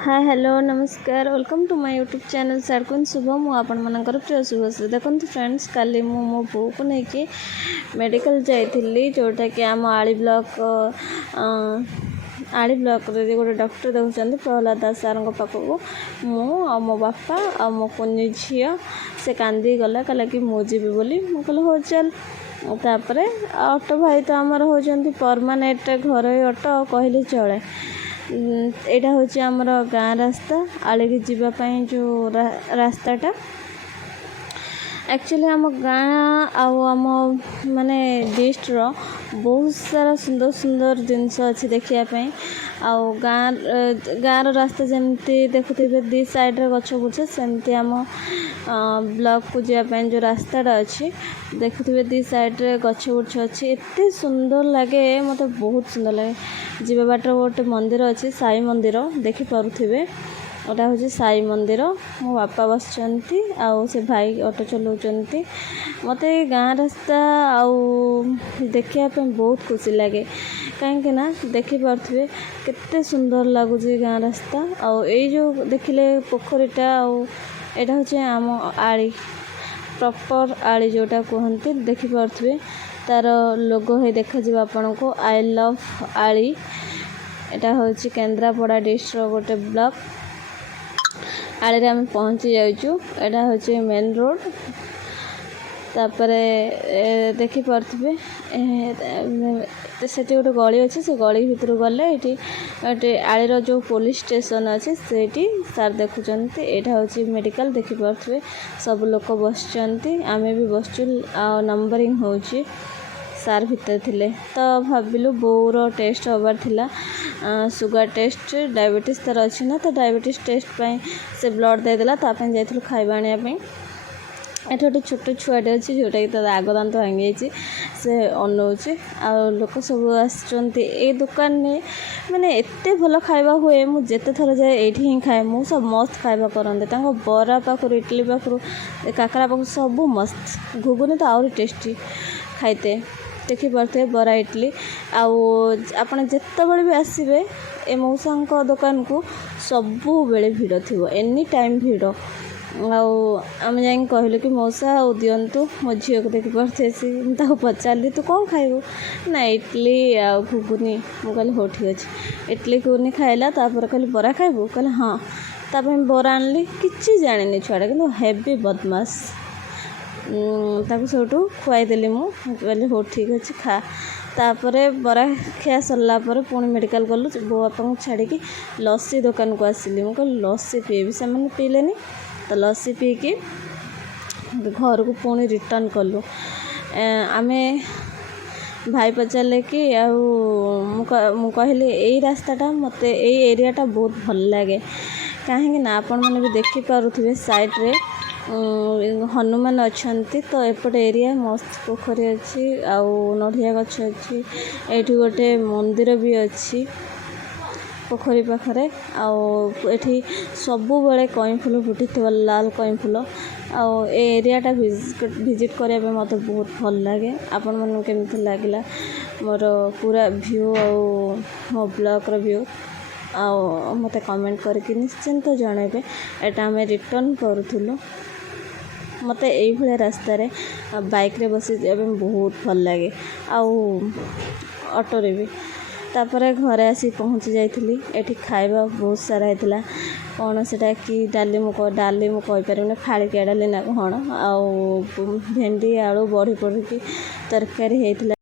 हाय hello नमस्कार welcome to my YouTube channel सारकुन शुभ मु आपण मानकर प्रिय शुभश्री देखो फ्रेंड्स काली मु मो बो को लेकिन मेडिकल जाइली जोटा कि आम आली ब्लॉक आली ब्लॉक रे गोटे डॉक्टर देखुं प्रहलाद दास सार पाखक मु मो बापा आ मो कुनी झी से कांदी गला कहला कि मु जीवी बोली मु कहली हो चल तापर ऑटो भाई तो आमर होती परमानेंट घर ऑटो कहले चले यहाँ हूँ आमर गाँ रास्ता आड़ की जीवाई जो रास्ताटा एक्चुअली आम गाँ आम माने डिस्ट्र बहुत सारा सुंदर सुंदर जिनस अच्छी देखापी आउ गाँव रास्ता जमती देखुथे दी साइड गछ गुछ सेमती आम ब्लॉक को जावाई जो रास्ताटा अच्छी देखुथे दी साइड गछ गुछ अच्छी एत सुंदर लगे मत बहुत सुंदर लगे जीवा बाट गोटे मंदिर अच्छी साई मंदिर देखिपे गोटा हूँ साई मंदिर मो बापा बस से भाई ऑटो चलाउछंती मत गाँ रास्ता आउ देखापी बहुत खुशी लगे कहीं देखिपे केते सुंदर लगुच गाँ रास्ता आउ जो देखिले पोखरीटा आटा हूँ आम आली प्रॉपर आली जोटा कहते देखिपे तार लोगो है देखा आपण को आई लव आली यहाँ हूँ केन्द्रापड़ा डिस्ट्रिक्ट गोटे ब्लॉक आड़े आम पहुँची जाऊँ यहाँ हूँ मेन रोड तापर देखिपे से गोटे गली अच्छे से गली भितर गले ये आड़ीर जो पुलिस स्टेशन अच्छे से सार देखुं यहाँ हूँ मेडिकल देखिपे सब लोग बस आम भी बसचु नंबरिंग हो सार भीतर थिले तो भाविलु बोर टेस्ट हबार थिला सुगर टेस्ट डायबिटीज तार अच्छी ना तो डायबिटीज टेस्ट पे से ब्लड देदेला तापन जाइलु खाଇବା आने ये गोटे छोट छुआटे अच्छी जोटा कि आग दांत भांगी से अनौचे आ लोक सब आसुँच दुकान में माने एत भल खाଇବା हुए मुझे थर जाए ये ही खाए मुझ सब मस्त खाଇବା करते बरा पाखु इडली पाखु काकरा पाखु सब मस्त घुगुनी तो आहरी टेस्टी खाइते देखिपे बरा इडली आप जितेबाला भी आसबे ए मौसा दुकान को सबु बेले भिड़ थी एनी टाइम भिड़ आम जा कहलु कि मौसा दिंतु मो झील को देखिपे पचारि तू कौन खाइबू ना इडली आ घुगुनी मुझे कहली हो ठीक अच्छे इडली घुगुनी खाइला कहली बरा खाइबू कहले हाँ ताप बरा आनली कि जानी छुआटा कि हेवी बदमाश सब खुआईदेली मुझे कहली हो ठीक अच्छे खा तापर बरा खिया सरला पुणी मेडिकल गलु बो बापा को छाड़ी लस्सी दुकान को आसिली मुझे कहली लस्सी पीबी से पीले तो लस्सी पीकी घर को पुणी रिटर्न कलु आम भाई पचारे कि मु कहली यही रास्ताटा मत एरियाटा बहुत भल लगे कहीं आपण मैंने भी देखिपे साइड रे हनुमान अच्छा तो एपटे एरिया मस्त पोखरी अच्छी नड़िया गछ अच्छी ये गोटे मंदिर भी अच्छी पोखरी पाखरे आठी सबु बड़े कई फूल फुटी लाल कई फूल एरियाटा विजिट करने मत बहुत भल लगे आपण मन केमती लगला मोर पूरा व्यू मो ब्लॉक व्यू मत कमेंट करके निश्चिंत जनइबे एटा आम रिटर्न करूँ मत ये रास्तार बाइक रे बसी बहुत भल लगे ऑटो रे भी तापर घरे आसी पहुँची जाइली ये खाଇବା बहुत सारा होता कौन से कि डाली मुझे कहीपर फाड़िकिया डाली ना कौन भेंडी आलू बड़ी पड़ी तरकारी होता।